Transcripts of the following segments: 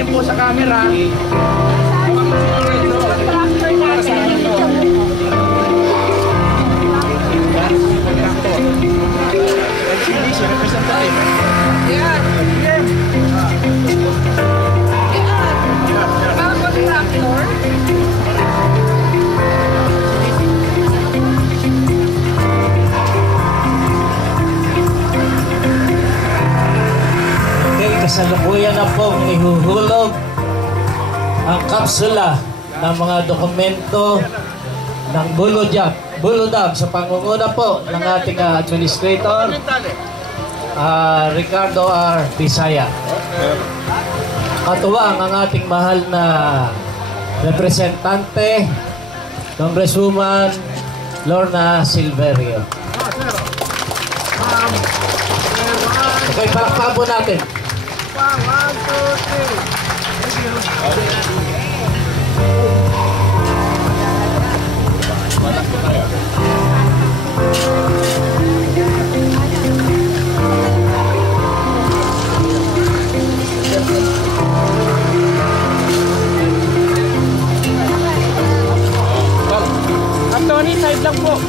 tingin po sa camera. Kasalukuyan na pong ihuhulog ang kapsula ng mga dokumento ng Buludab sa pangunguna po ng ating administrator Ricardo R. Bisaya. Katuwang ang ating mahal na representante Congresswoman Lorna Silverio. Okay, palakpakan po natin. 1, 2, 3. Anthony, side lang po.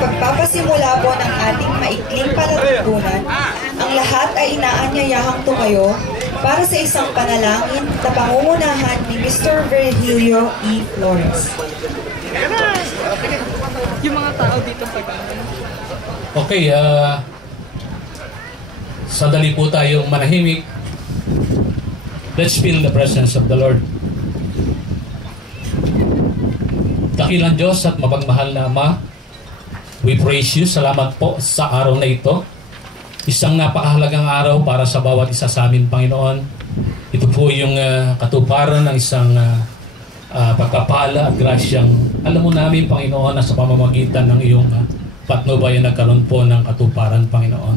Pagpapasimula po ng ating maikling palatuntunan, ang lahat ay inaanyayahang tumayo para sa isang panalangin na pangungunahan ni Mr. Virgilio E. Flores. Yung mga tao dito sa Okay, sadali po tayong manahimik. Let's feel the presence of the Lord. Dakilang Diyos at mapagmahal na Ama, we praise you. Salamat po sa araw na ito. Isang napakahalagang araw para sa bawat isa sa amin, Panginoon. Ito po yung katuparan ng isang pagkapala at grasyang alam mo namin, Panginoon, na sa pamamagitan ng iyong patnubay ay nagkaroon po ng katuparan, Panginoon.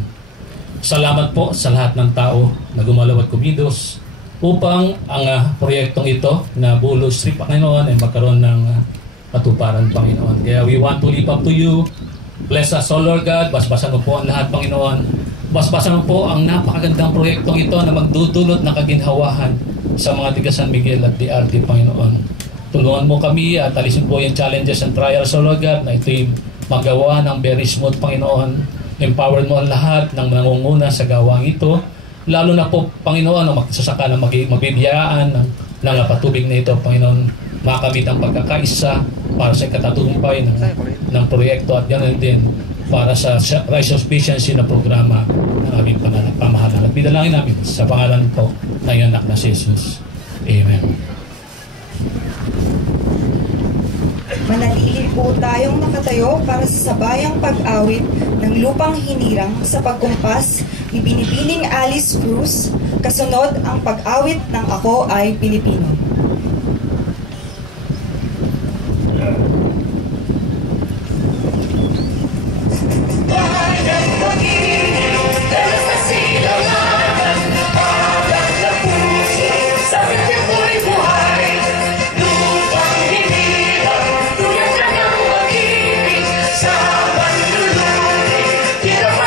Salamat po sa lahat ng tao na gumalaw at kumidos upang ang proyektong ito na Bulo Street, Panginoon, ay magkaroon ng katuparan, Panginoon. Kaya we want to live up to you. Bless us, O Lord God. Basbasan mo po ang lahat, Panginoon. Basbasan mo po ang napakagandang proyektong ito na magdudulot ng kaginhawahan sa mga tiga San Miguel at DRT, Panginoon. Tulungan mo kami at alisin po yung challenges and trials, O Lord God, na ito'y magawa ng very smooth, Panginoon. Empower mo ang lahat ng nangunguna sa gawang ito. Lalo na po, Panginoon, ang magsasaka na mabibiyaan ng patubig na ito, Panginoon. Makamit ang pagkakaisa para sa ikatatumpay ng proyekto at ganoon din para sa Rise of Efficiency na programa ng aming pamahalaan. At bidalangin namin sa pangalan po ng anak na si Jesus. Amen. Manatili po tayong nakatayo para sa sabayang pag-awit ng Lupang Hinirang sa pagkumpas ni Binibining Alice Cruz. Kasunod ang pag-awit ng Ako ay Pilipino.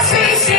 Face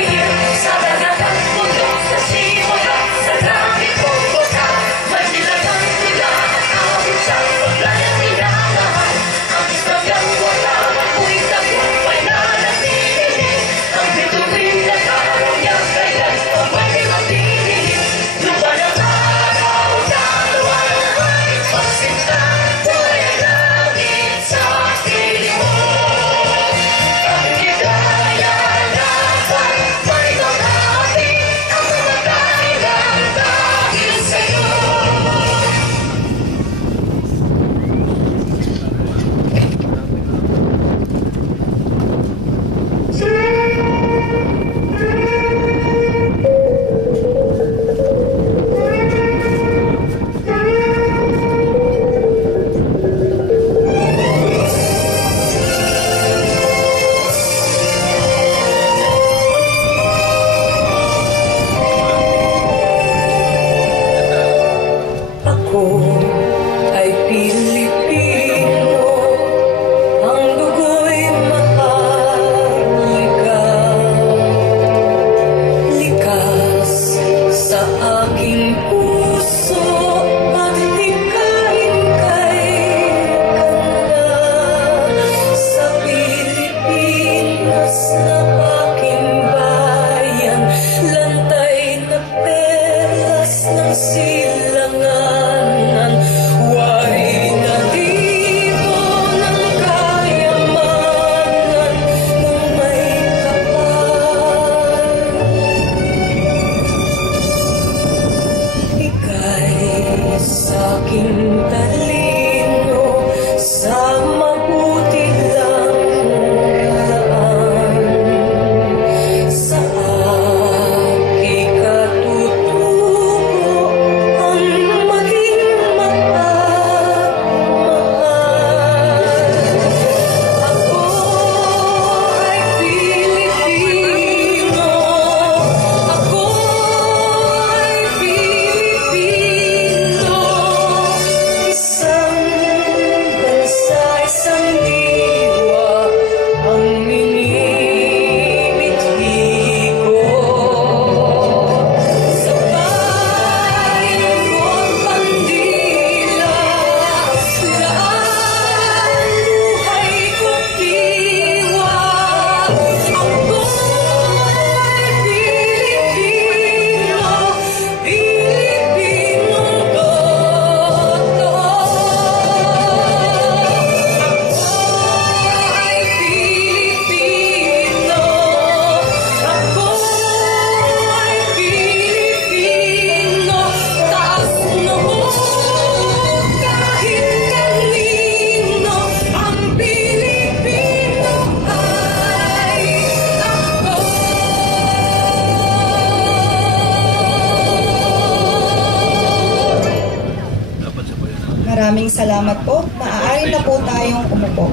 Maraming salamat po. Maaari na po tayong umupo.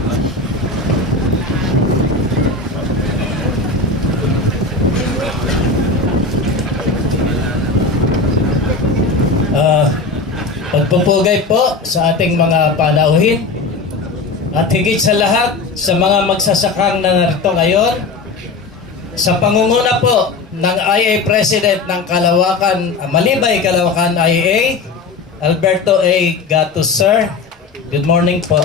Pagpupugay po sa ating mga panauhin at higit sa lahat sa mga magsasakang na narito ngayon, sa pangunguna po ng IA President ng Kalawakan, Malibay Kalawakan IA, Alberto A. Gatus, Sir. Good morning po.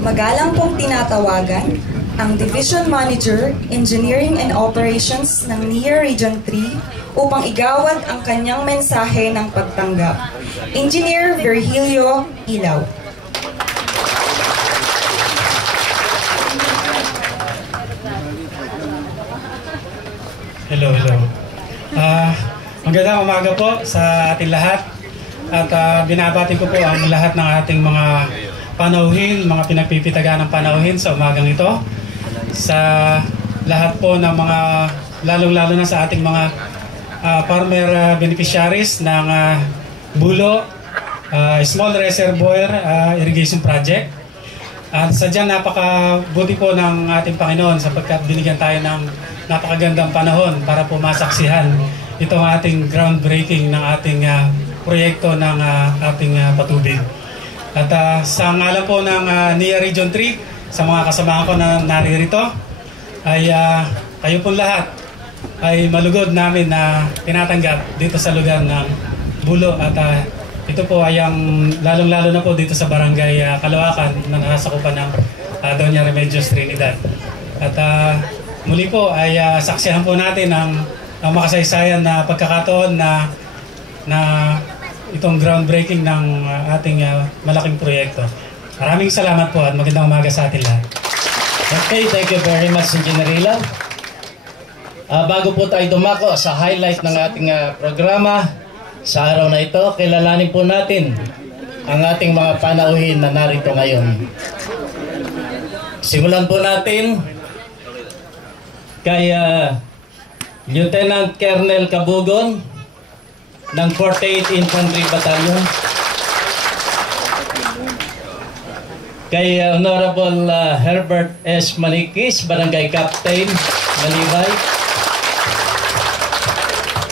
Magalang pong tinatawagan ang Division Manager, Engineering and Operations ng NIA Region 3 upang igawad ang kanyang mensahe ng pagtanggap. Engineer Virgilio Ilaw. Hello. Magandang umaga po sa ating lahat at binabati ko po ang lahat ng ating mga panauhin, mga pinagpipitagaan ng panauhin sa umagang ito. Sa lahat po ng mga, lalong-lalo na sa ating mga farmer beneficiaries ng Bulo Small Reservoir Irrigation Project. At sadyang napakabuti po ng ating Panginoon sapagkat binigyan tayo ng napakagandang panahon para po masaksihan itong ating groundbreaking ng ating proyekto ng ating patubig. At sa ngalan po ng NIA Region 3, sa mga kasamahan ko na naririto, ay kayo po lahat ay malugod namin na tinatanggap dito sa lugar ng Bulo. At ito po ay ang lalong-lalo na po dito sa barangay Kalawakan na nakasakupan ng Doña Remedios Trinidad. At muli po ay saksihan po natin ang makasaysayan na pagkakataon na itong groundbreaking ng ating malaking proyekto. Maraming salamat po at magandang umaga sa atin lahat. Okay, thank you very much, Engineer Ilaw. Bago po tayo dumako sa highlight ng ating programa sa araw na ito, kilalanin po natin ang ating mga panauhin na narito ngayon. Simulan po natin kay Lieutenant Colonel Kabugon ng 48th Infantry Battalion, kay Honorable Herbert S. Malikis, Barangay Captain, Malibay,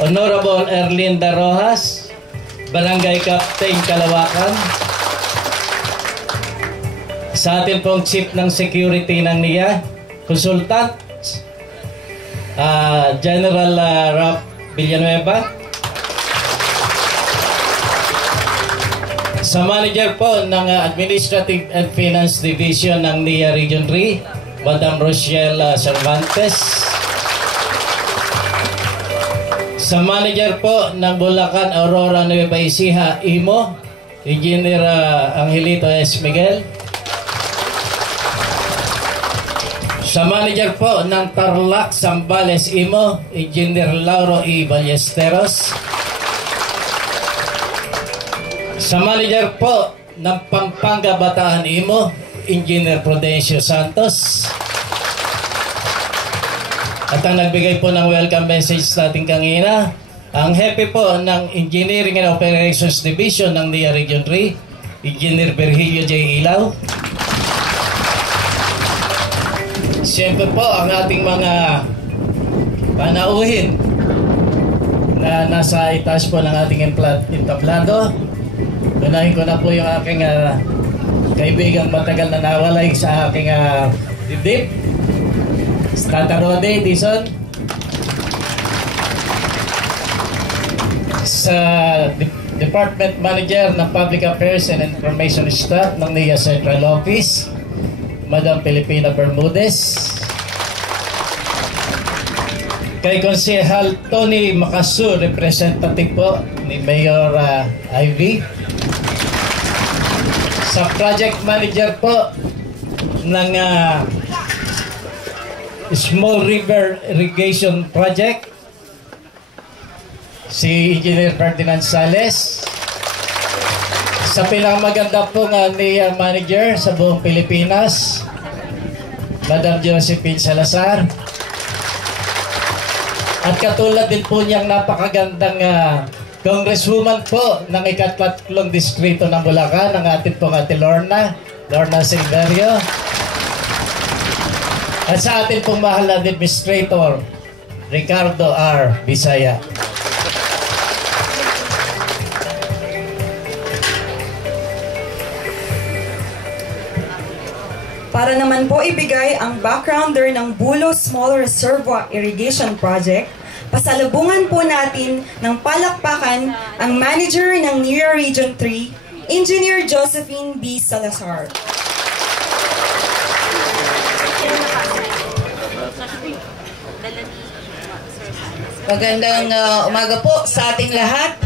Honorable Erlinda Rojas, Barangay Captain, Kalawakan, sa atin pong Chief ng Security ng NIA, Consultant, General Rap Villanueva, sa manager po ng Administrative and Finance Division ng NIA Region 3, Madam Rochelle Cervantes, sa manager po ng Bulacan Aurora Nueva Ecija IMO, Engineer Angelito S. Miguel, sa manager po ng Tarlac Zambales IMO, Engineer Lauro E. Ballesteros, sa manager po ng Pampanga Bataan IMO, Engineer Prudencio Santos, at ang nagbigay po ng welcome message sa ating kanina, ang hepe po ng Engineering and Operations Division ng NIA Region 3, Engineer Virgilio J. Ilaw. Siyempre po ang ating mga panauhin na nasa itaas po ng ating entablado. Unahin ko na po yung aking kaibigang matagal na nawalay sa aking dibdib, Tata Rode Dizon. Sa Department Manager ng Public Affairs and Information Staff ng NIA Central Office, Madam Filipina Bermudez. Kay Konsehal Tony Macasu, representative po ni Mayor Ivy. Sa project manager po ng Small River Irrigation Project, si Engineer Ferdinand Sales. Sa pinakamaganda po ng NIA manager sa buong Pilipinas, Madam Josephine Salazar. At katulad din po niyang napakagandang congresswoman po ng ika-3 distrito ng Bulacan, ang ating pong ate Lorna Silverio. At sa ating pong mahal na administrator, Ricardo R. Bisaya. Para naman po ibigay ang backgrounder ng Bulo Small Reservoir Irrigation Project, pasalubungan po natin ng palakpakan ang manager ng NIA Region 3, Engineer Josephine B. Salazar. Magandang umaga po sa ating lahat.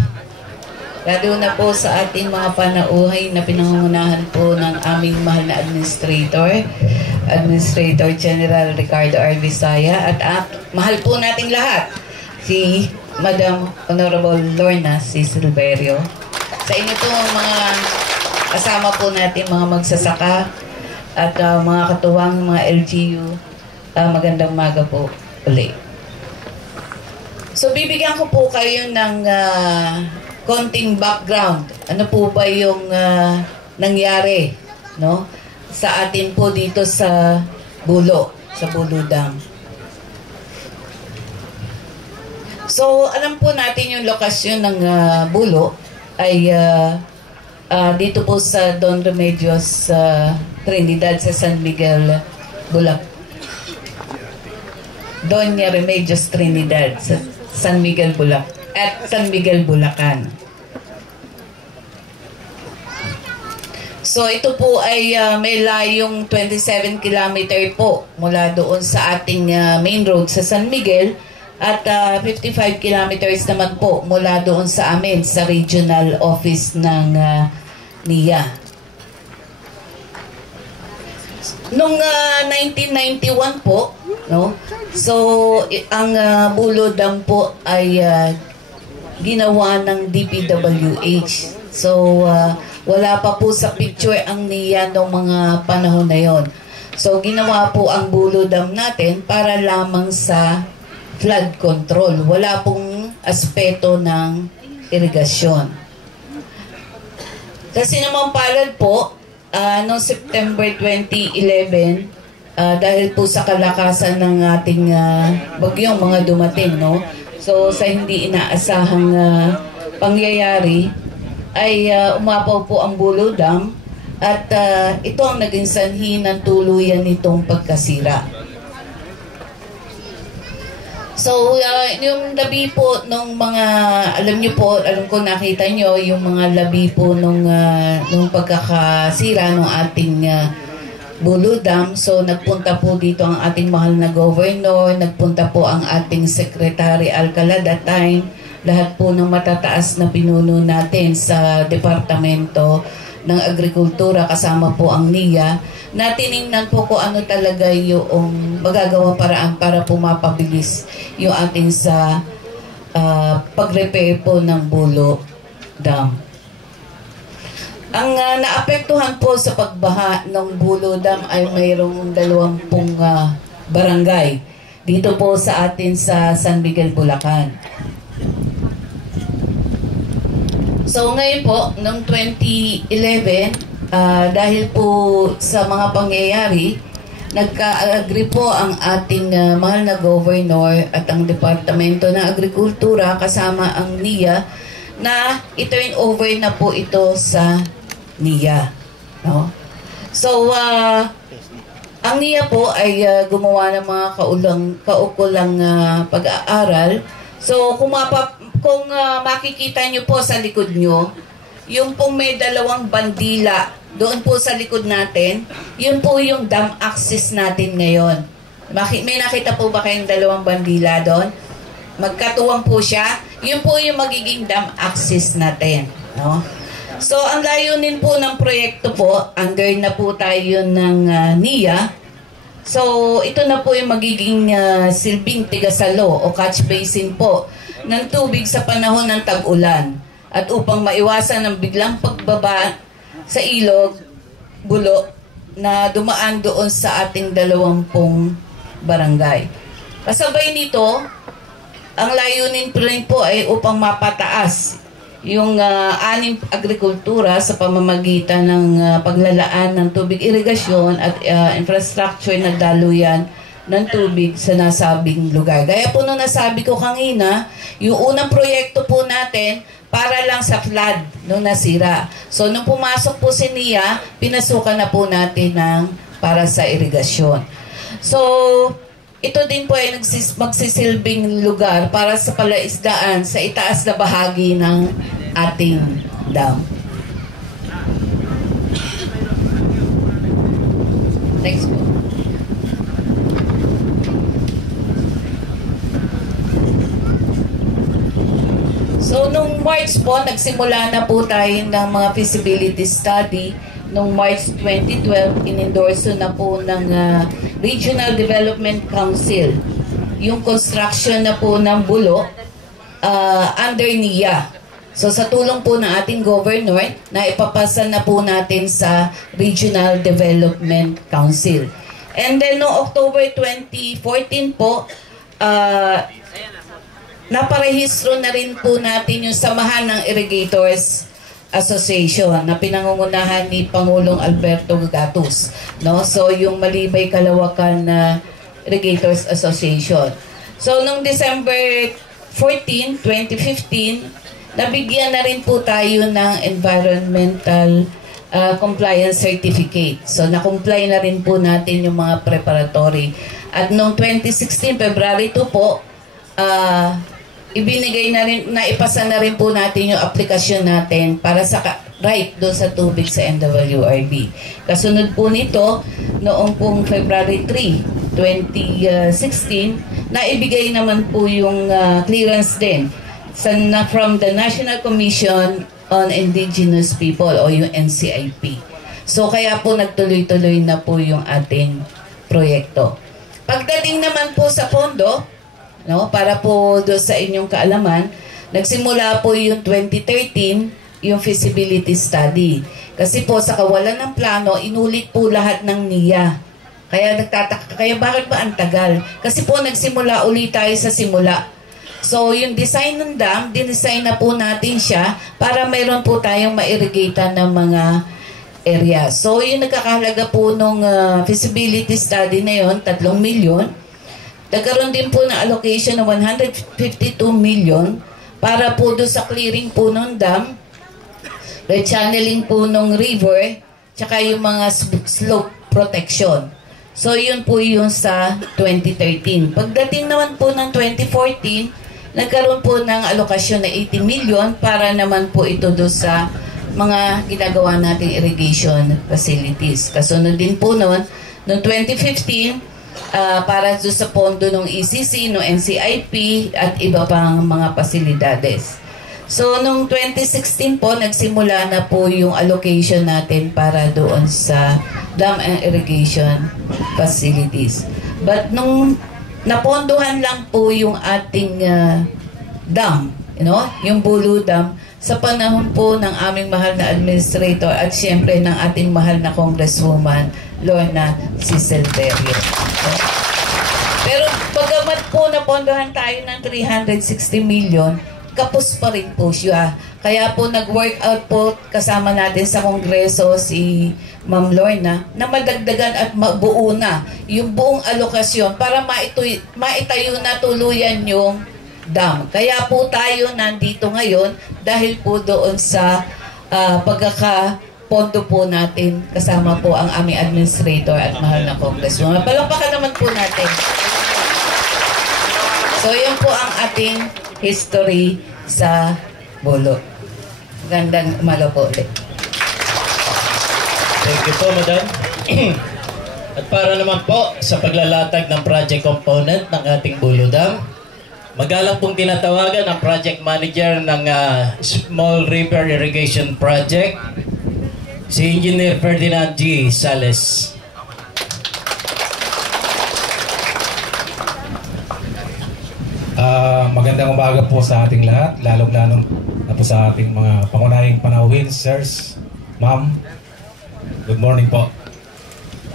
Lalo na po sa ating mga panauhay na pinangungunahan po ng aming mahal na Administrator General Ricardo R. Bisaya at mahal po nating lahat, si Madam Honorable Lorna C. Silverio. Sa inyo po mga kasama po natin mga magsasaka at mga katuwang mga LGU, magandang umaga po ulit. So bibigyan ko po kayo ng konting background. Ano po ba yung nangyari, no? Sa atin po dito sa Bulo Dam. So, alam po natin yung lokasyon ng Bulo ay dito po sa Don Remedios Trinidad sa San Miguel, Doña Remedios Trinidad sa San Miguel, Bulacan. So ito po ay may layong 27 kilometer po mula doon sa ating main road sa San Miguel at 55 kilometers naman po mula doon sa amin sa regional office ng NIA. Noong 1991 po, no? So ang Bulo Dam po ay ginawa ng DPWH. So, wala pa po sa picture ang NIA noong mga panahon na yon. So, ginawa po ang Bulo Dam natin para lamang sa flood control. Wala pong aspeto ng irigasyon. Kasi naman palad po, noong September 2011, dahil po sa kalakasan ng ating bagyong mga dumating, no? So, sa hindi inaasahang pangyayari, ay umapaw po ang Bulo Dam at ito ang naging sanhi ng tuluyan nitong pagkasira. So, yung labi po nung mga, alam ko nakita nyo, yung mga labi po nung pagkakasira ng ating Bulo Dam. So, nagpunta po dito ang ating mahal na governor, nagpunta po ang ating Secretary Alcala that time, lahat po ng matataas na pinuno natin sa Departamento ng Agrikultura, kasama po ang NIA, na tiningnan po kung ano talaga yung magagawa paraan para pumapabilis yung ating sa pag-repair po ng Bulo Dam. Ang naapektuhan po sa pagbaha ng Bulo Dam ay mayroong 20 barangay dito po sa atin sa San Miguel, Bulacan. So ngayon po, noong 2011, dahil po sa mga pangyayari, nagka-agree po ang ating mahal na governor at ang Departamento ng Agrikultura kasama ang NIA na i-turn over na po ito sa NIA, no? So, ang NIA po ay gumawa ng mga kaukulang pag-aaral. So, kung makikita nyo po sa likod nyo, yung pong may 2 bandila doon po sa likod natin, yun po yung dam access natin ngayon. May nakita po ba kayong 2 bandila doon? Magkatuwang po siya. Yun po yung magiging dam access natin, no? So, ang layunin po ng proyekto po, under na po tayo ng NIA. So, ito na po yung magiging silbing tigasalo o catch basin po ng tubig sa panahon ng tag-ulan. At upang maiwasan ang biglang pagbaba sa ilog, Bulo, na dumaan doon sa ating 20 barangay. Kasabay nito, Ang layunin po rin po ay upang mapataas yung aning agrikultura sa pamamagitan ng paglalaan ng tubig irigasyon at infrastructure na daluyan ng tubig sa nasabing lugar. Gaya po nung nasabi ko kanina, yung unang proyekto po natin para lang sa flood nung nasira. So nung pumasok po si NIA, pinasukan na po natin ng para sa irigasyon. So ito din po ay magsisilbing lugar para sa palaisdaan sa itaas na bahagi ng ating dam. Thanks po. So, nung March po, nagsimula na po tayo ng mga feasibility study. Nung March 2012, in-endorse na po ng Regional Development Council yung construction na po ng bulok under NIA. So, sa tulong po ng ating governor, na ipapasa na po natin sa Regional Development Council. And then, noong October 2014 po, naparehistro na rin po natin yung Samahan ng Irrigators Association na pinangungunahan ni Pangulong Alberto Gatus. No? So, yung Malibay Kalawakan Irrigators Association. So, noong December 14, 2015, nabigyan na rin po tayo ng Environmental Compliance Certificate. So, na-comply na rin po natin yung mga preparatory. At noong 2016, February 2 po, ibinigay na rin, naipasa na rin po natin yung aplikasyon natin para sa right doon sa tubig sa NWRB. Kasunod po nito, noong pong February 3, 2016, naibigay naman po yung clearance din from the National Commission on Indigenous People o yung NCIP. So kaya po nagtuloy-tuloy na po yung ating proyekto. Pagdating naman po sa pondo, no, para po doon sa inyong kaalaman, nagsimula po yung 2013, yung feasibility study. Kasi po sa kawalan ng plano, inulit po lahat ng NIA. Kaya nagtataka, kaya bakit ba ang tagal? Kasi po nagsimula ulit tayo sa simula. So yung design ng dam, dinesign na po natin siya para mayroon po tayong ma-irrigate ng mga area. So yung nagkakahalaga po nung feasibility study na yun, 3 milyon. Nagkaroon din po ng allocation na 152 million para po doon sa clearing po ng dam, rechanneling po ng river, tsaka yung mga slope protection. So, yun po yung sa 2013. Pagdating naman po ng 2014, nagkaroon po ng alokasyon na 80 million para naman po ito doon sa mga ginagawa nating irrigation facilities. Kasunod din po noon, noong 2015, para doon sa pondo ng ECC, ng NCIP, at iba pang mga pasilidades. So, noong 2016 po, nagsimula na po yung allocation natin para doon sa dam and irrigation facilities. But nung napondohan lang po yung ating dam, yung Bulu Dam, sa panahon po ng aming mahal na administrator at siyempre ng ating mahal na Congresswoman, Lorna Ciselverio. Pero pagamat po napondohan tayo ng 360 million, kapos pa rin po siya. Kaya po nag-work out po kasama natin sa Kongreso si Ma'am Lorna na madagdagan at mabuo na yung buong alokasyon para maitayo na tuluyan yung dam. Kaya po tayo nandito ngayon dahil po doon sa pagkakapondo po natin kasama po ang aming administrator at mahal na Congresswoman. Palakpakan naman po natin. So, yun po ang ating history sa Bulu. Gandang umalo po ulit. Thank you po, Madam. At para naman po sa paglalatag ng project component ng ating Bulu Dam, magalang pong tinatawagan ang project manager ng Small River Irrigation Project, si Engineer Ferdinand G. Sales. Magandang umaga po sa ating lahat, lalong-lalo na po sa ating mga pangunahing panauhin, sirs, ma'am. Good morning po.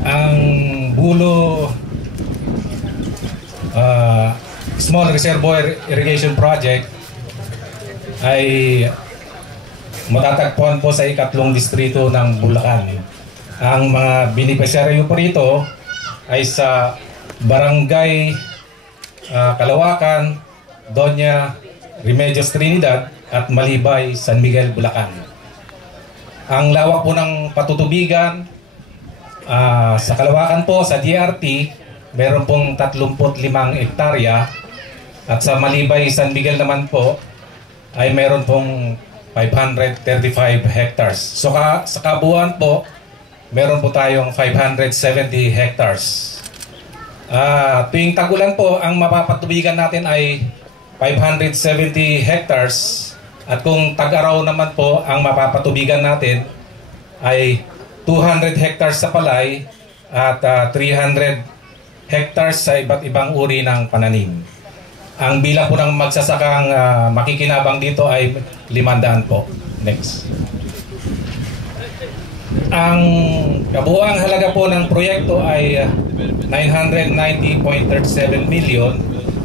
Ang Bulu small reservoir irrigation project ay matatagpuan po sa ikatlong distrito ng Bulacan. Ang mga beneficiaryo po rito ay sa Barangay Kalawakan, Doña Remedios Trinidad at Malibay, San Miguel, Bulacan. Ang lawak po ng patutubigan sa Kalawakan po, sa DRT, meron pong 35 hektarya at sa Malibay, San Miguel naman po ay meron pong 535 hectares. So sa kabuuan po, meron po tayong 570 hectares. Tuwing tag-ulan po, ang mapapatubigan natin ay 570 hectares. At kung tag-araw naman po, ang mapapatubigan natin ay 200 hectares sa palay at 300 hectares sa iba't ibang uri ng pananim. Ang bilang po ng magsasakang makikinabang dito ay 500 po. Next. Ang kabuuang halaga po ng proyekto ay 990.37 million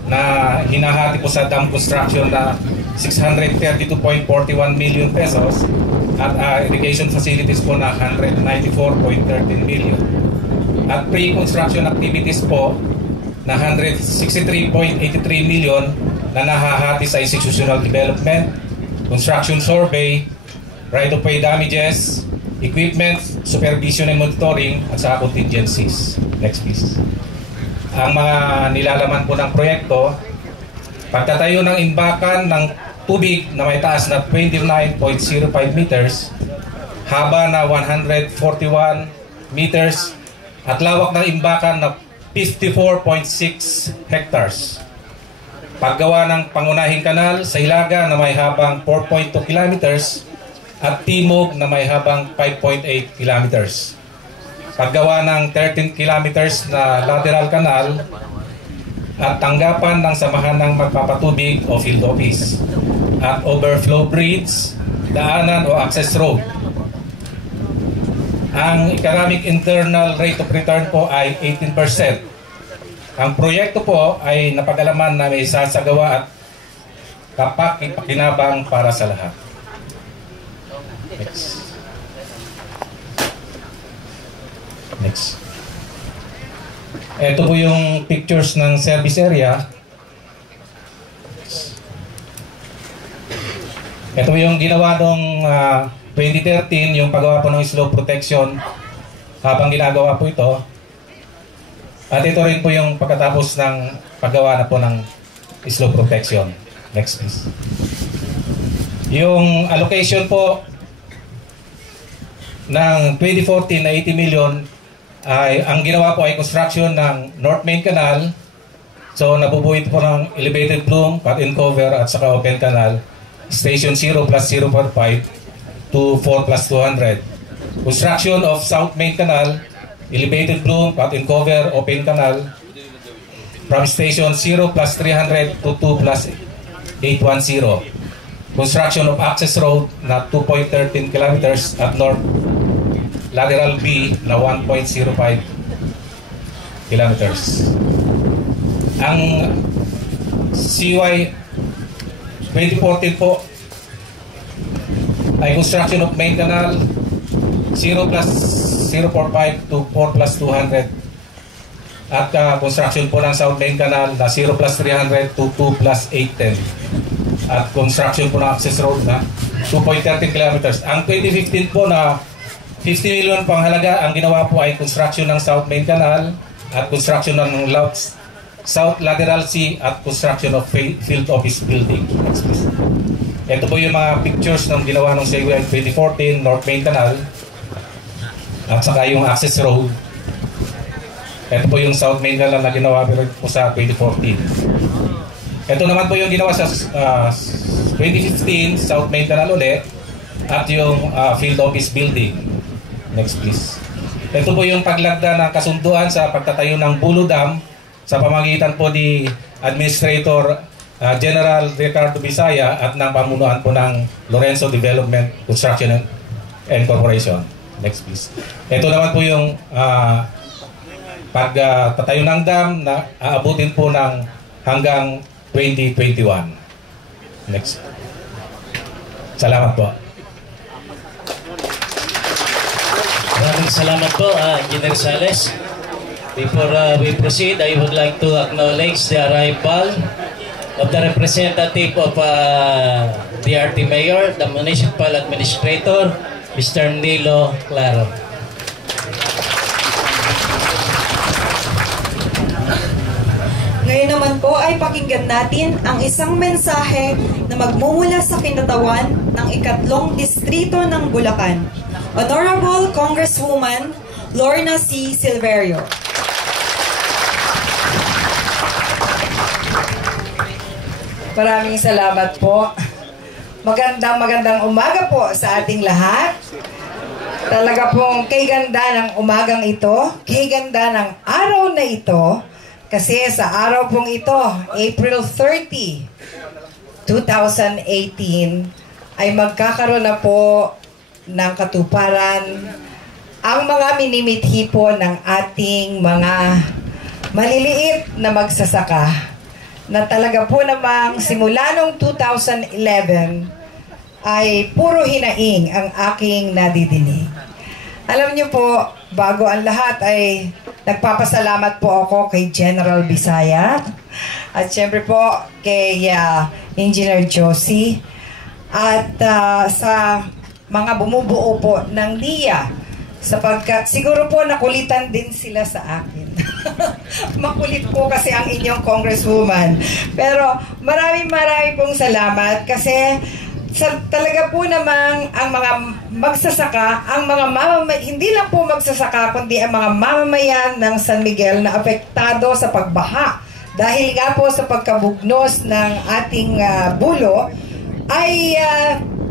na hinahati po sa dam construction na 632.41 million pesos at irrigation facilities po na 194.13 million. At pre-construction activities po na 163.83 million na nahahati sa institutional development, construction survey, right-of-way damages, equipment, supervision and monitoring, at sa contingencies. Next please. Ang mga nilalaman po ng proyekto, pagtatayo ng imbakan ng tubig na may taas na 29.05 meters, haba na 141 meters, at lawak ng imbakan na 54.6 hectares. Paggawa ng pangunahing kanal sa Hilaga na may habang 4.2 kilometers at Timog na may habang 5.8 kilometers. Paggawa ng 13 kilometers na lateral canal at tanggapan ng samahan ng magpapatubig o field office at overflow bridge, daanan o access road. Ang economic internal rate of return po ay 18%. Ang proyekto po ay napag-alaman na may sasagawa at kapakipakinabang para sa lahat. Next. Next. Ito po yung pictures ng service area. Ito yung ginawa nung 2013, yung paggawa po ng slope protection habang ginagawa po ito. At ito rin po yung pagkatapos ng paggawa na po ng slope protection. Next please. Yung allocation po ng 2014 na 80 million ay ang ginawa po ay construction ng North Main Canal. So nabubuhit po ng elevated plume, cut and cover at saka open canal. Station 0 plus 0.5 to 4 plus 200. Construction of South Main Canal, elevated plume, cut and cover, open canal from station 0 plus 300 to 2 plus 810. Construction of access road na 2.13 kilometers at north lateral B na 1.05 kilometers. Ang CY 2014 po ay construction of main canal 0 plus 0.45 to 4 plus 200 at construction po ng South Main Canal na 0 plus 300 to 2 plus 810 at construction po ng access road na 2.13 kilometers. Ang 2015 po na 50 million pang halaga, ang ginawa po ay construction ng South Main Canal at construction ng South Lateral C at construction of field office building. Ito po yung mga pictures ng ginawa ng CY 2014 North Main Canal at saka yung access road. Ito po yung South Main Canal na ginawa po sa 2014. Ito naman po yung ginawa sa 2015 South Main Canal ulit at yung field office building. Next please. Ito po yung paglagda ng kasunduan sa pagtatayo ng Bulo Dam sa pamagitan po ni Administrator General Ricardo Bisaya at ng pamunuan po ng Lorenzo Development Construction and Corporation. Next please. Ito naman po yung pagtatayo ng dam na aabutin po ng hanggang 2021. Next. Salamat po. Maraming salamat po, Engineer Sales. Before we proceed, I would like to acknowledge the arrival of the representative of DRT Mayor, the Municipal Administrator, Mr. Nilo Claro. Ngayon naman po ay pakinggan natin ang isang mensahe na magmumula sa kinatawan ng ikatlong distrito ng Bulacan. Honorable Congresswoman Lorna C. Silverio. Maraming salamat po. Magandang umaga po sa ating lahat. Talaga pong kay ganda ng umagang ito, kay ganda ng araw na ito, kasi sa araw pong ito, April 30, 2018, ay magkakaroon na po ng katuparan ang mga minimithi po ng ating mga maliliit na magsasaka na talaga po namang simula noong 2011 ay puro hinaing ang aking nadidinig. Alam niyo po, bago ang lahat ay nagpapasalamat po ako kay General Bisaya at syempre po kay Engineer Josie at sa mga bumubuo po ng NIA sapagkat siguro po nakulitan din sila sa akin. Makulit po kasi ang inyong congresswoman. Pero maraming pong salamat kasi talaga po namang ang mga magsasaka, ang mga hindi lang po magsasaka kundi ang mga mamamayan ng San Miguel na apektado sa pagbaha dahil nga po sa pagkabugnos ng ating bulo ay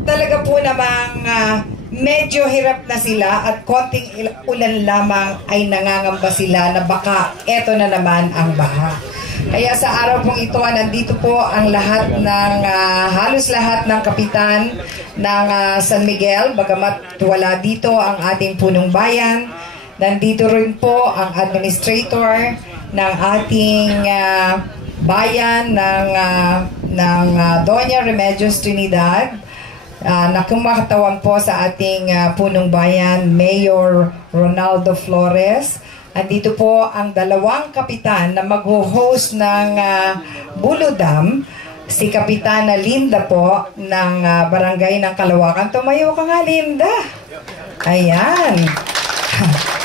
talaga po namang medyo hirap na sila at konting ulan lamang ay nangangamba sila na baka eto na naman ang baha. Kaya sa araw pong ito, nandito po ang lahat ng, halos lahat ng kapitan ng San Miguel, bagamat wala dito ang ating punong bayan. Nandito rin po ang administrator ng ating bayan ng Doña Remedios Trinidad, na kumakatawan po sa ating punong bayan, Mayor Ronaldo Flores. Andito po ang dalawang kapitan na mag-host ng Bulo Dam, si Kapitana Linda po ng Barangay ng Kalawakan. Tumayo ka nga, Linda. Ayan.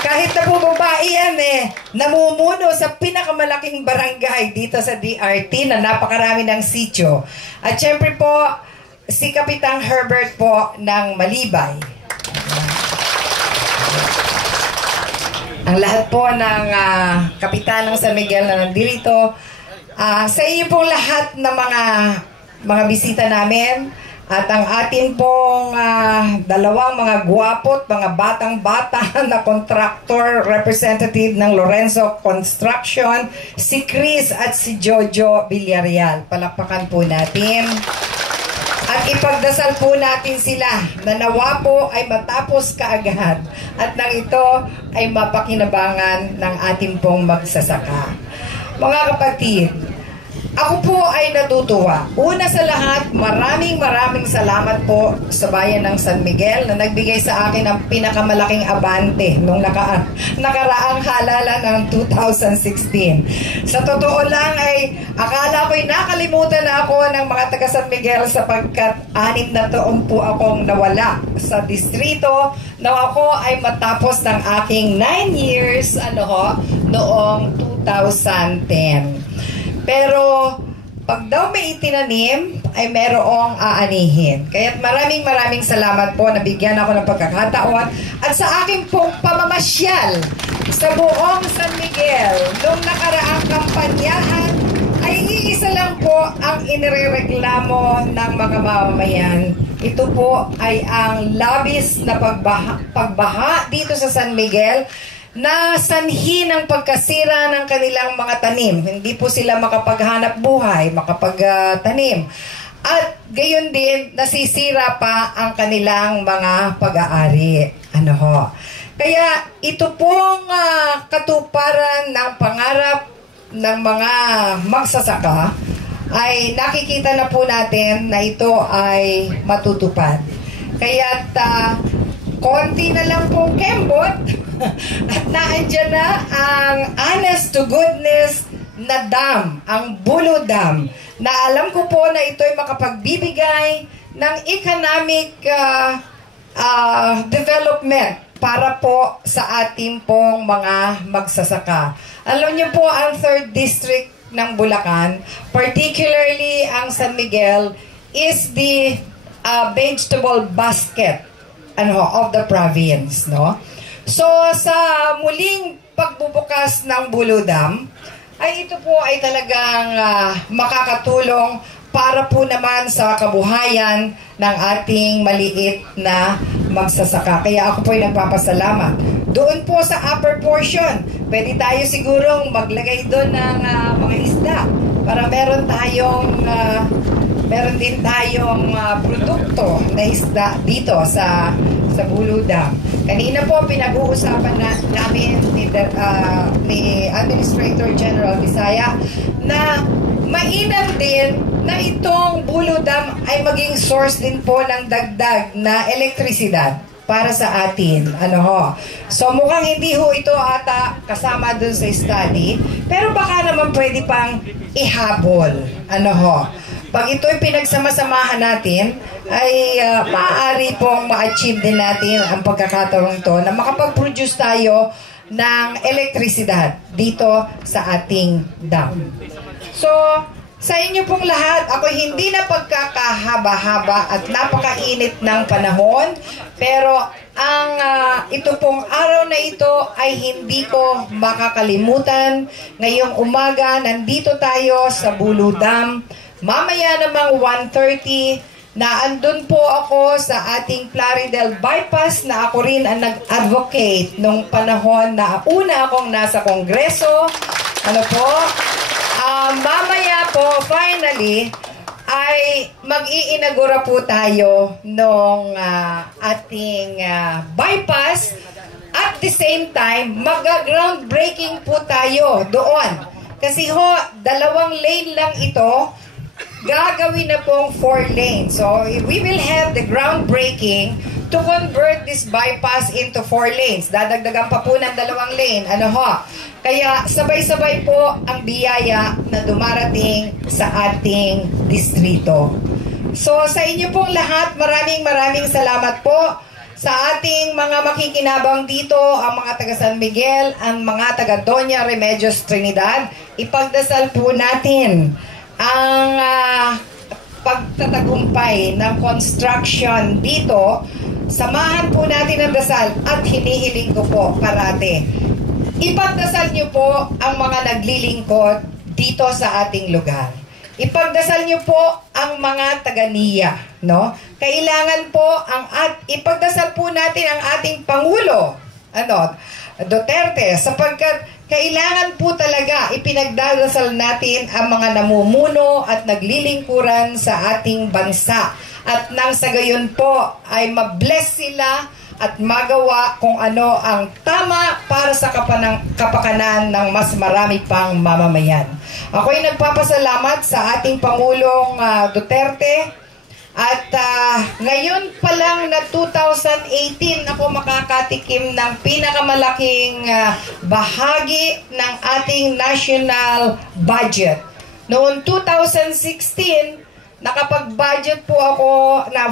Kahit na po babae yan namumuno sa pinakamalaking barangay dito sa DRT na napakarami ng sityo. At syempre po, si Kapitang Herbert po ng Malibay. Ang lahat po ng kapitan ng San Miguel na nandito, sa iyo pong lahat ng mga bisita namin at ang atin pong dalawang mga gwapot, mga batang-bata na contractor representative ng Lorenzo Construction, si Chris at si Jojo Villarreal. Palakpakan po natin. At ipagdasal po natin sila na nawa po ay matapos kaagad at nang ito ay mapakinabangan ng ating pong magsasaka. Mga kapatid, ako po ay natutuwa. Una sa lahat, maraming salamat po sa bayan ng San Miguel na nagbigay sa akin ng pinakamalaking abante nung nakaraang halalan ng 2016. Sa totoo lang ay akala ko'y nakalimutan na ako ng mga taga San Miguel sapagkat 6 na taon po akong nawala sa distrito na ako ay matapos ng aking 9 years noong 2010. Pero pag daw may itinanim, ay merong aanihin. Kaya't maraming salamat po na bigyan ako ng pagkakataon at sa aking pong pamamasyal sa buong San Miguel nung nakaraang kampanyahan ay iisa lang po ang inirereklamo ng mga mamamayan. Ito po ay ang labis na pagbaha dito sa San Miguel na sanhi ng pagkasira ng kanilang mga tanim. Hindi po sila makapaghanap buhay, makapagtanim. At gayon din, nasisira pa ang kanilang mga pag-aari. Kaya ito pong katuparan ng pangarap ng mga magsasaka ay nakikita na po natin na ito ay matutupad. Kaya't konti na lang pong kembot at naandyan na ang honest to goodness na dam, ang Bulo Dam, na alam ko po na ito ay makapagbibigay ng economic development para po sa ating pong mga magsasaka. Alam niyo po, ang 3rd District ng Bulacan, particularly ang San Miguel, is the vegetable basket of the province, no? So, sa muling pagbubukas ng Bulo Dam, ay ito po ay talagang makakatulong para po naman sa kabuhayan ng ating maliit na magsasaka. Kaya ako po ay nagpapasalamat. Doon po sa upper portion, pwede tayo sigurong maglagay doon ng mga isda para meron din tayong produkto na isda dito sa Bulo Dam. Kanina po pinag-uusapan namin ni Administrator General Bisaya na mainam din na itong Bulo Dam ay maging source din po ng dagdag na elektrisidad para sa atin. So mukhang hindi ho ito ata kasama dun sa study, pero baka naman pwede pang ihabol. Pag ito'y pinagsama-samahan natin, ay maaari pong ma-achieve din natin ang pagkakataong ito na makapag-produce tayo ng elektrisidad dito sa ating dam. So, sa inyo pong lahat, ako hindi na pagkakahaba-haba at napakainit ng panahon, pero ang ito pong araw na ito ay hindi ko makakalimutan. Ngayong umaga, nandito tayo sa Bulo Dam. Mamaya namang 1:30, na andun po ako sa ating Plaridel Bypass na ako rin ang nag-advocate nung panahon na una akong nasa Kongreso. Mamaya po, finally, ay mag-iinagura po tayo nung ating bypass. At the same time, mag-groundbreaking po tayo doon. Kasi 2 lane lang ito, gagawin na pong 4 lanes. So, we will have the groundbreaking to convert this bypass into 4 lanes. Dadagdagan pa po ng 2 lane. Kaya sabay-sabay po ang biyaya na dumarating sa ating distrito. So, sa inyo pong lahat, maraming salamat po sa ating mga makikinabang dito, ang mga taga San Miguel, ang mga taga Doña Remedios Trinidad. Ipagdasal po natin ang pagtatagumpay ng construction dito. Samahan po natin ang dasal at hinihiling ko po parate. Ipagdasal niyo po ang mga naglilingkod dito sa ating lugar. Ipagdasal niyo po ang mga taga-NIA, no? Kailangan po ipagdasal po natin ang ating Pangulo, Duterte, sapagkat kailangan po talaga ipinagdadasal natin ang mga namumuno at naglilingkuran sa ating bansa. At nang sa gayon po ay mabless sila at magawa kung ano ang tama para sa kapakanan ng mas marami pang mamamayan. Ako'y nagpapasalamat sa ating Pangulong Duterte. At ngayon pa lang na 2018 ako makakatikim ng pinakamalaking bahagi ng ating national budget. Noong 2016, nakapag-budget po ako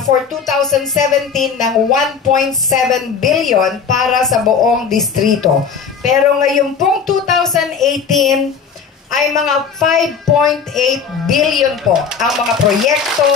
for 2017 ng 1.7 billion para sa buong distrito. Pero ngayon pong 2018 ay mga 5.8 billion po ang mga proyekto.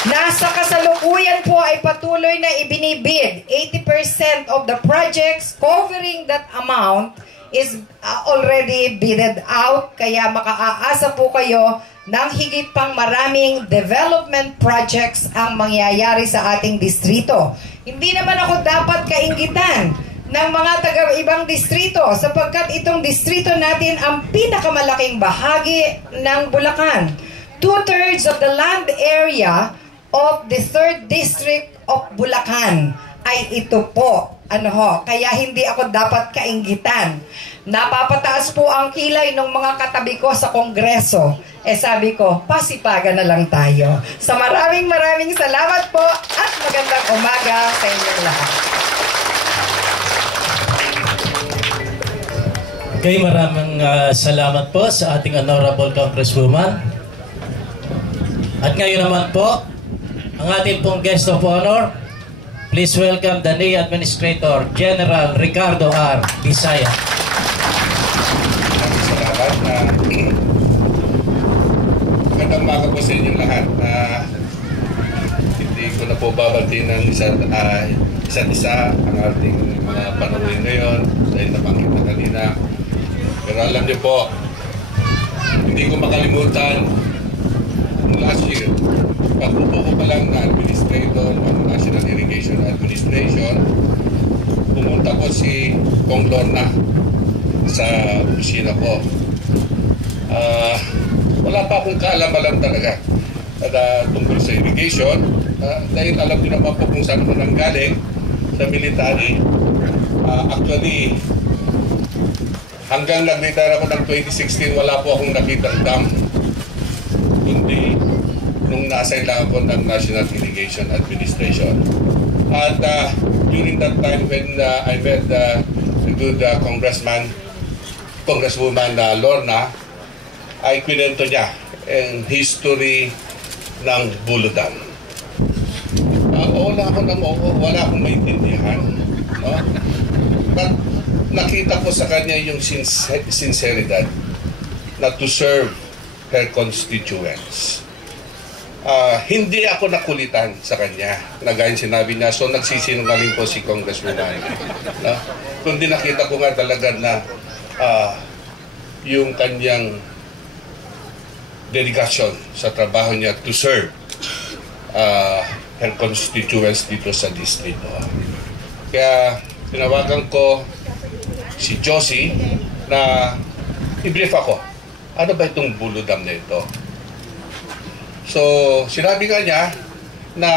Nasa kasalukuyan po ay patuloy na ibinibid. 80% of the projects covering that amount is already bidded out. Kaya makaaasa po kayo ng higit pang maraming development projects ang mangyayari sa ating distrito. Hindi naman ako dapat kainggitan ng mga taga-ibang distrito sapagkat itong distrito natin ang pinakamalaking bahagi ng Bulacan. 2/3 of the land area of the 3rd District of Bulacan ay ito po. Kaya hindi ako dapat kainggitan. Napapataas po ang kilay ng mga katabi ko sa Kongreso. Sabi ko, pasipagan na lang tayo. Sa maraming salamat po at magandang umaga sa inyong lahat. Okay, maraming salamat po sa ating Honorable Congresswoman. At ngayon naman po, ang ating pong guest of honor, please welcome the NIA Administrator General Ricardo R. Bisaya. Salamat. Magandang umaga po sa inyong lahat. Hindi ko na po babatiin ng isa't isa ang ating mga panahon ngayon dahil nabanggit na kanina. Pero alam niyo po, hindi ko makalimutan last year, pag-upo ko pa lang na administrator ng National Irrigation Administration, pumunta ko si Kong Lorna sa opisina ko. Wala pa akong kaalam-alam talaga tungkol sa irrigation dahil alam niyo naman po kung saan ko nanggaling sa military. Actually, hanggang nag-retire ako ng 2016, wala po akong nakitang dam. Hindi nung nasa lang ako ng National Irrigation Administration. At during that time when I met the good Congresswoman Lorna, ay kwento niya ang history ng Buludan. Wala akong maintindihan. No? But nakita ko sa kanya yung sinceridad na to serve her constituents. Hindi ako nakulitan sa kanya. Nagayang sinabi niya, so nagsisinungaling po si Congresswoman. No? Kundi nakita ko nga talaga na yung kanyang dedication sa trabaho niya to serve her constituents dito sa distrito. Kaya tinawagan ko si Josie na i-brief ako. Ano ba itong Buludan na ito? So, sinabi nga niya na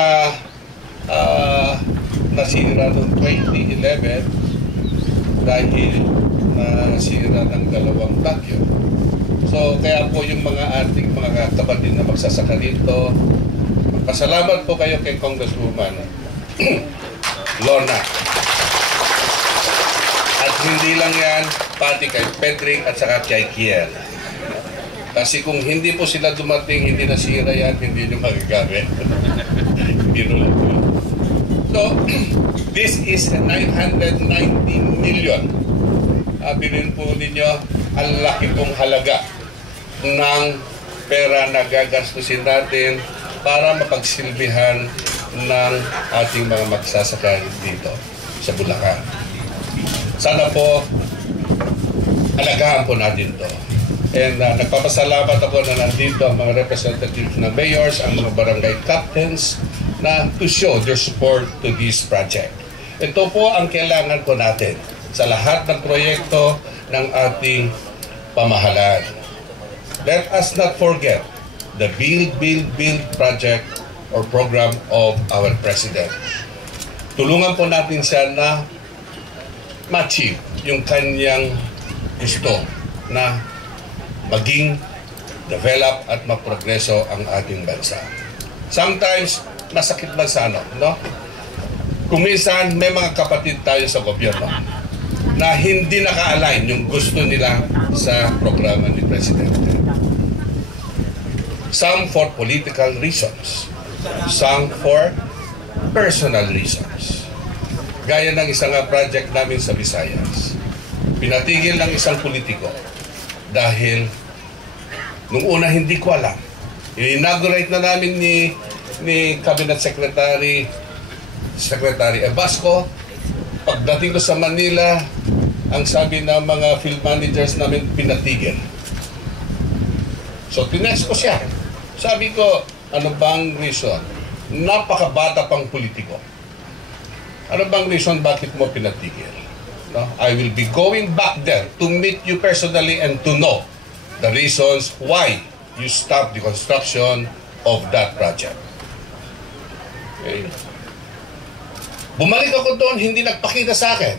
nasira noong 2011 dahil nasira ng dalawang bagyo. So, kaya po yung mga ating mga kapatid na magsasaka dito, pasalamat po kayo kay Congresswoman Lorna. At hindi lang yan, pati kay Pedring at saka kay Kiel. Kasi kung hindi po sila dumating, hindi nasira yan, hindi nyo magagamit. So, this is 990 million. Bilhin po ninyo, ang laki pong halaga ng pera na gagastusin natin para mapagsilbihan ng ating mga magsasaka dito sa Bulacan. Sana po, alagahan po natin to. And nagpapasalamat ako na nandito ang mga representatives ng mayors, ang mga barangay captains na to show their support to this project. Ito po ang kailangan po natin sa lahat ng proyekto ng ating pamahalaan. Let us not forget the Build project or program of our President. Tulungan po natin siya na ma-achieve yung kanyang gusto na maging develop at maprogreso ang ating bansa. Sometimes, masakit man sa no? Kung minsan, may mga kapatid tayo sa gobyerno na hindi naka-align yung gusto nila sa programa ni Presidente. Some for political reasons, some for personal reasons. Gaya ng isang project namin sa Visayas. Pinatigil ng isang politiko dahil nung una hindi ko alam. I-inaugurate na namin ni Cabinet Secretary Ebasco. Pagdating ko sa Manila, ang sabi ng mga field managers namin, pinatigil. So, tinext ko siya. Sabi ko, ano bang reason? Napakabata pang politiko. Ano bang reason bakit mo pinatigil? No? I will be going back there to meet you personally and to know the reasons why you stopped the construction of that project. Okay. Bumalik ako doon, hindi nagpakita sa akin.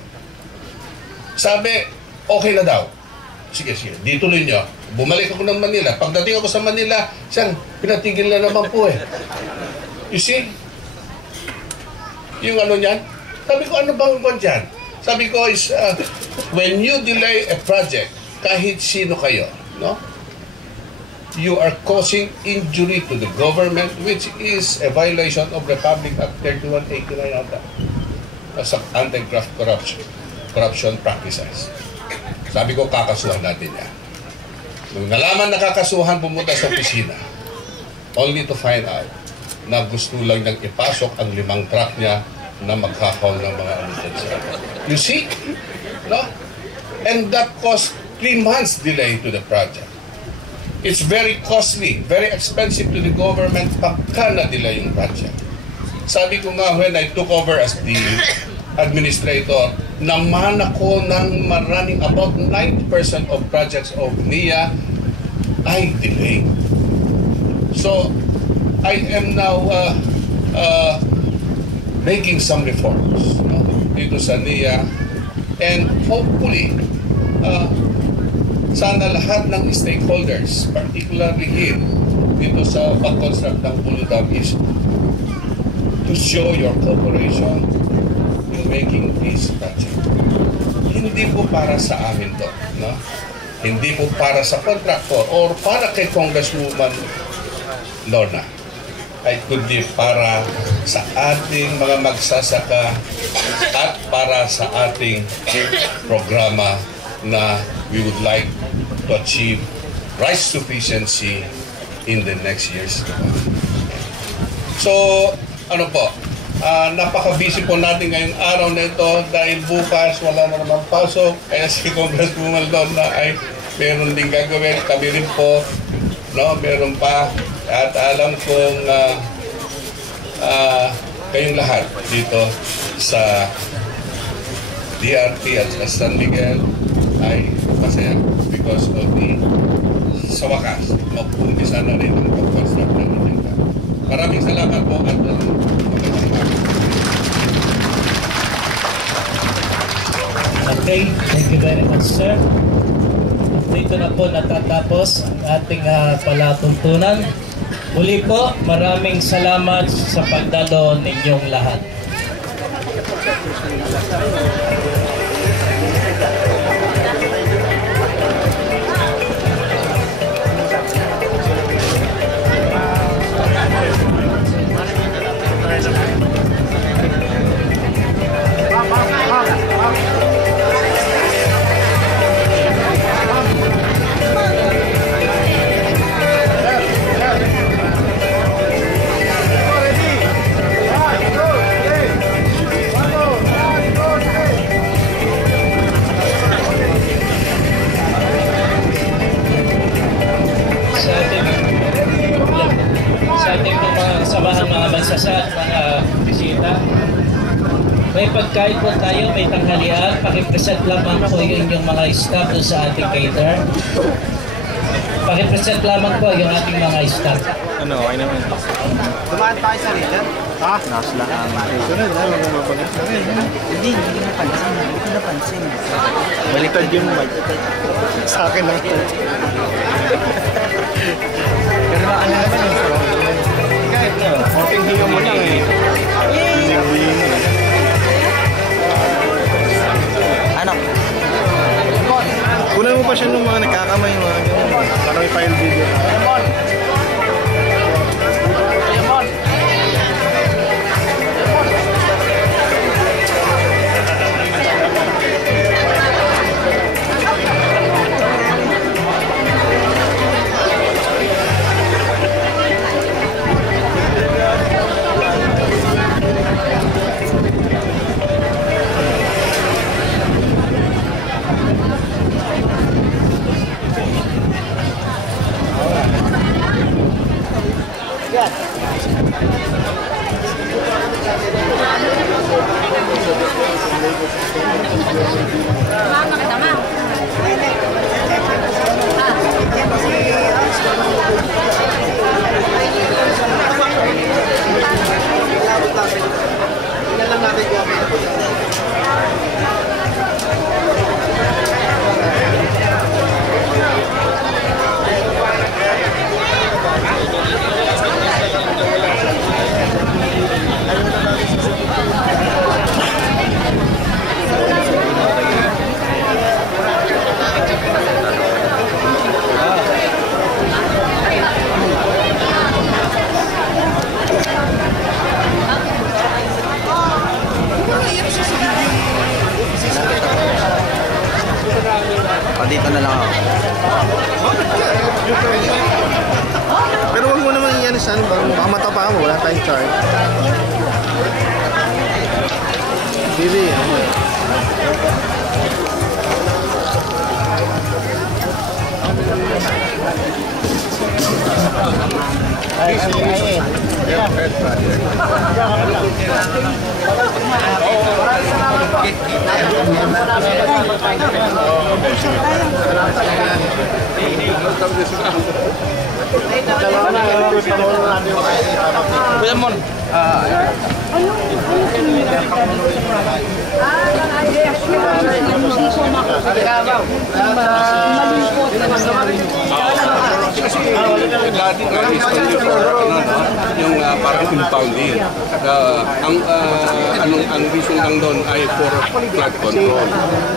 Sabi, okay na daw. Sige, di tuloy nyo. Bumalik ako ng Manila. Pagdating ako sa Manila, siyang pinatigil na naman po eh. You see? Yung ano niyan? Sabi ko, ano bang buwan dyan? Sabi ko is, when you delay a project, kahit sino kayo, no? You are causing injury to the government, which is a violation of Republic Act 3189 ata. Sa anti-graft corruption practices. Sabi ko, kakasuhan natin yan. Nung nalaman na kakasuhan, pumunta sa opisina, only to find out na gusto lang niyang ipasok ang 5 truck niya na maghahol ng mga anunsya. You see? No? And that caused 3 months delay to the project. It's very costly, very expensive to the government pagka na-delay yung project. Sabi ko nga, when I took over as the administrator, naman ako ng maraming, about 90% of projects of NIA ay delayed. So, I am now making some reforms dito sa NIA, and hopefully, sana lahat ng stakeholders, particularly here, dito sa pag-construct ng Buludab, is to show your cooperation in making this project. Hindi po para sa amin to, no? Hindi po para sa contractor or para kay Congresswoman Lorna. It could be para sa ating mga magsasaka at para sa ating programa na we would like to achieve rice sufficiency in the next years. So, ano po, napaka-busy po natin ngayong araw na ito dahil bukas wala na naman pasok. Kaya si Congresswoman Lorna ay meron din gagawin. Kami rin po, no, meron pa. At alam kong kayong lahat dito sa DRT at sa San Miguel ay masaya because of the sa wakas, mag-umpisa na rin ang pag-construct ng Manila. Maraming salamat po at Okay, thank you very much, sir. Dito na po natatapos ang ating palatuntunan. Muli po, maraming salamat sa pagdalo ninyong lahat. May pagkain po tayo, may tanghalian. Pakipresent lamang po yung inyong mga staff sa ating cater. Pakipresent lamang po yung ating mga staff. Ano, okay naman. Dumaan tayo sa rin yan? Ha? Nasla. Sunod na, magmamabagas na rin. Hindi napansin. Hindi napansin. Baliktad yung mic. Sa akin lang. Pero na ano naman yung kahit na, okay hinga mo lang eh. Hindi mo eh. Anak. Kunan mo pa siya nung mga nagkakamay mga gano'n. Para may file video. Pero wag mo naman iyan sa ano, baka matapakan mo, wala tayong chart. Bibi, ano? Kuya Mon, yung parang compounding. Ang reason lang doon ay for flood control.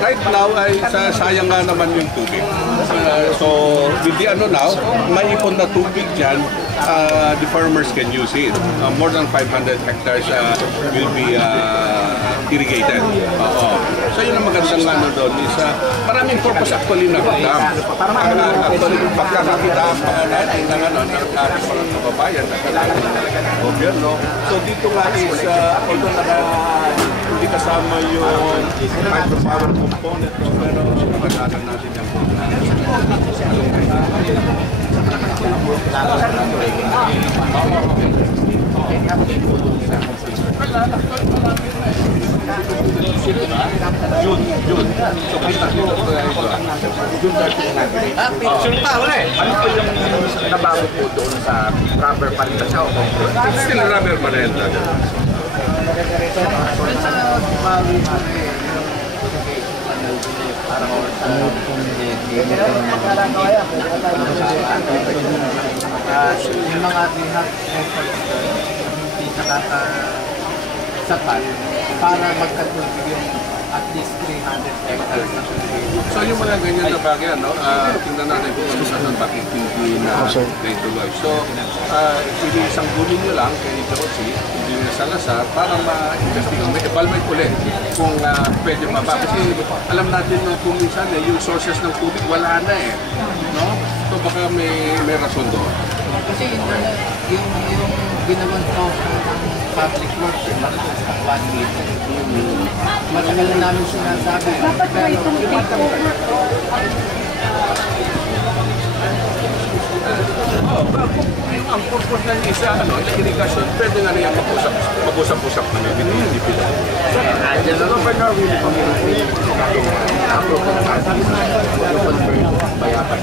Right now ay sayang nga naman yung tubig. So with the now, maipon na tubig dyan, the farmers can use it. More than 500 hectares will be irrigated. So yun ang magandang ano doon is maraming purpose actually na dam. Actually pagkakakitaan natin ng ano ng ating mga kababayan at gobyerno. So dito nga is although hindi kasama yung hydropower component pero nakagalan natin yung June. So kita ko June 30 ano po yung nabago po doon sa rubber pa rin siya o still rubber pa rin. yung mga rehab efforts hindi nakakasapat para magkatulog yung at least 300 hectares. So yung mga ganyan na bagay, tingnan natin kung ano saan bakit hindi na ituloy. So, isang gulin nyo lang kay Josie, hindi na Salazar, para ma-investigate, may evaluate ulit kung pwede mapa. Kasi alam natin na kung minsan yung sources ng tubig wala na no? So baka may rason doon. Kasi yung ginawang talk ng public works, matagal na namin sinasabi. Dapat ba itong take over? Ang purpose na isa, irrigation, pwede nga niya mag-usap-usap na may binibigay. The governor will communicate approve ng party to convert Bayabas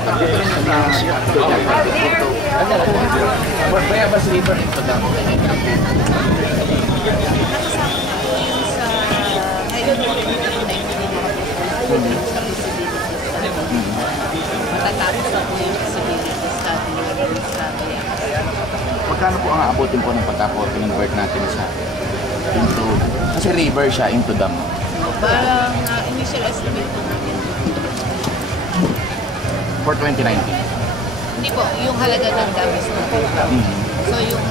Bayabas River into dam. Matatapos na po yung feasibility study sa Bayabas. Magkano po ang aabutin po ng pagka-convert natin sa into, kasi river siya, into dam? Parang initial estimate po natin. For 2019? Hindi po, yung halaga ng dam is So yung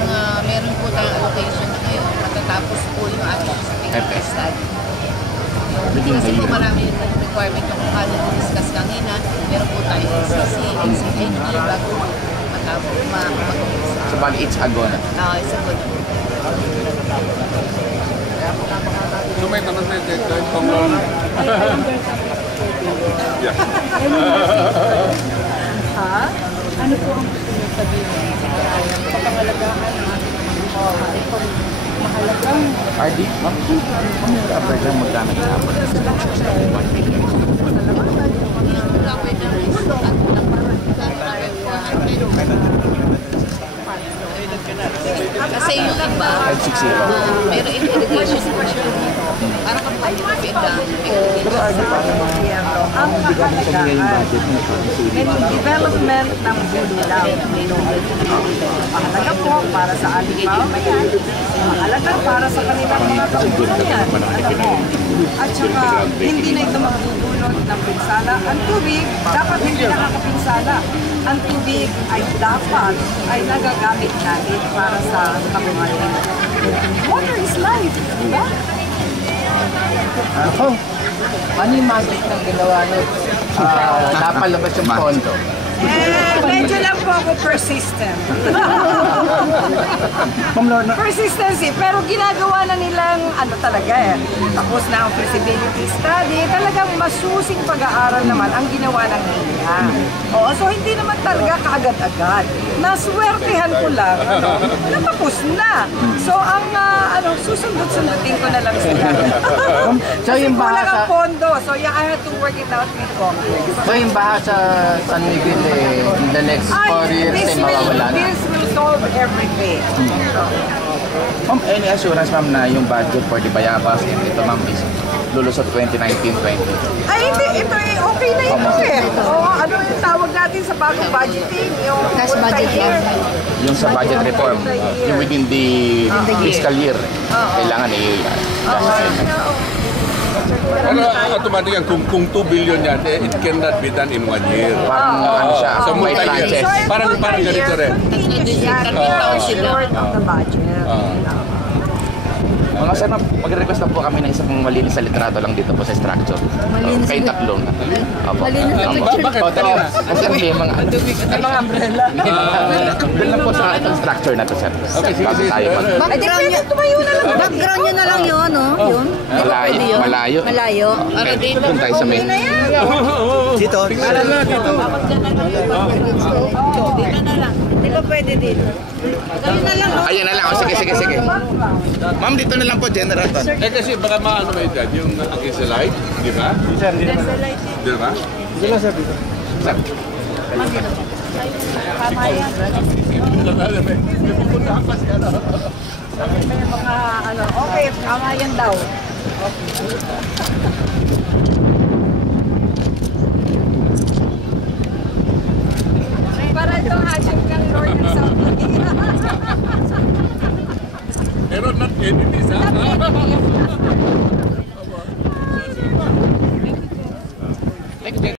meron po tayong allocation na ngayon, matatapos po yung ating feasibility study. Kasi po marami yung requirement kung paano discuss kanina, meron po tayo SCC, NCNG, bago matapos mag-umpisa. So bali, it's a go na? It's a good. So may tanong na ito, yeah. Ano po ang gusto niyo sabihin? Papangalagahan ng ating mahalagang RD, ma'am, rubber lang magkano kapag kasi yung iba, pero irrigation portion, parang kapag Pero RD, paano ang mahalagaan development ng Bululaw. Mahalaga po para sa ating mamamayan, mahalaga para sa kanilang mga kabubuyan. At saka, hindi na ito magdudulot ng pinsala. Ang tubig, dapat hindi nakakapinsala. Ang tubig ay dapat ay nagagamit natin para sa kabubuyan. Water is life, di ba? Ano yung magic ng ginawa nyo? napalabas yung pondo. Medyo lang po ako persistent. Persistency. Pero ginagawa na nilang talaga tapos na ang feasibility study. Talagang masusing pag-aaral naman ang ginawa ng NIA. Oo, so hindi naman talaga kaagad-agad. Naswertehan ko lang, natapos na. So ang susundot-sundutin ko na lang sila. Kasi kulang ang pondo. So yeah, I had to work it out with Congress. So yung baha sa San Miguel in the next 4 years ay mawawala na. This will solve everything. Ma'am, any assurance ma'am na yung budget for the Bayabas and ito ma'am is lulusot 2019-20? Ay, hindi. Ito okay na ito ano yung tawag natin sa bagong budgeting? Yung Cash budget year. Yung sa budget reform, yung within the fiscal year, kailangan Pero automatic yan, kung 2 billion yan, it cannot be done in 1 year. Parang siya, so may multi-year. tranches. Parang ganito rin. Short of the budget. Mga sir, mag-request na po kami ng isang malinis sa litrato lang dito po sa structure. Kayo tatlong. Malinis na picture. Bakit? Kasi may mga umbrella. Doon lang po sa structure na to, sir. Okay, sige. Background nyo na lang yun, no? Yun. Malayo. Malayo. Doon tayo sa main. Dito. Alam na, dito. Dito na lang. Di ba pwede dito? Ayun na lang, no? Ayan na lang. Sige. Ma'am, dito na lang po, General Ton. Kasi baka maano mo ito, yung nakakisa-light, di ba? Di ba? Dito lang, sir. Dito. Sir. Tama yan. May pupuntahan pa siya. May mga okay, tama yan daw. Para itong hatching ng Lord ng South Korea. Pero not enemies, ha?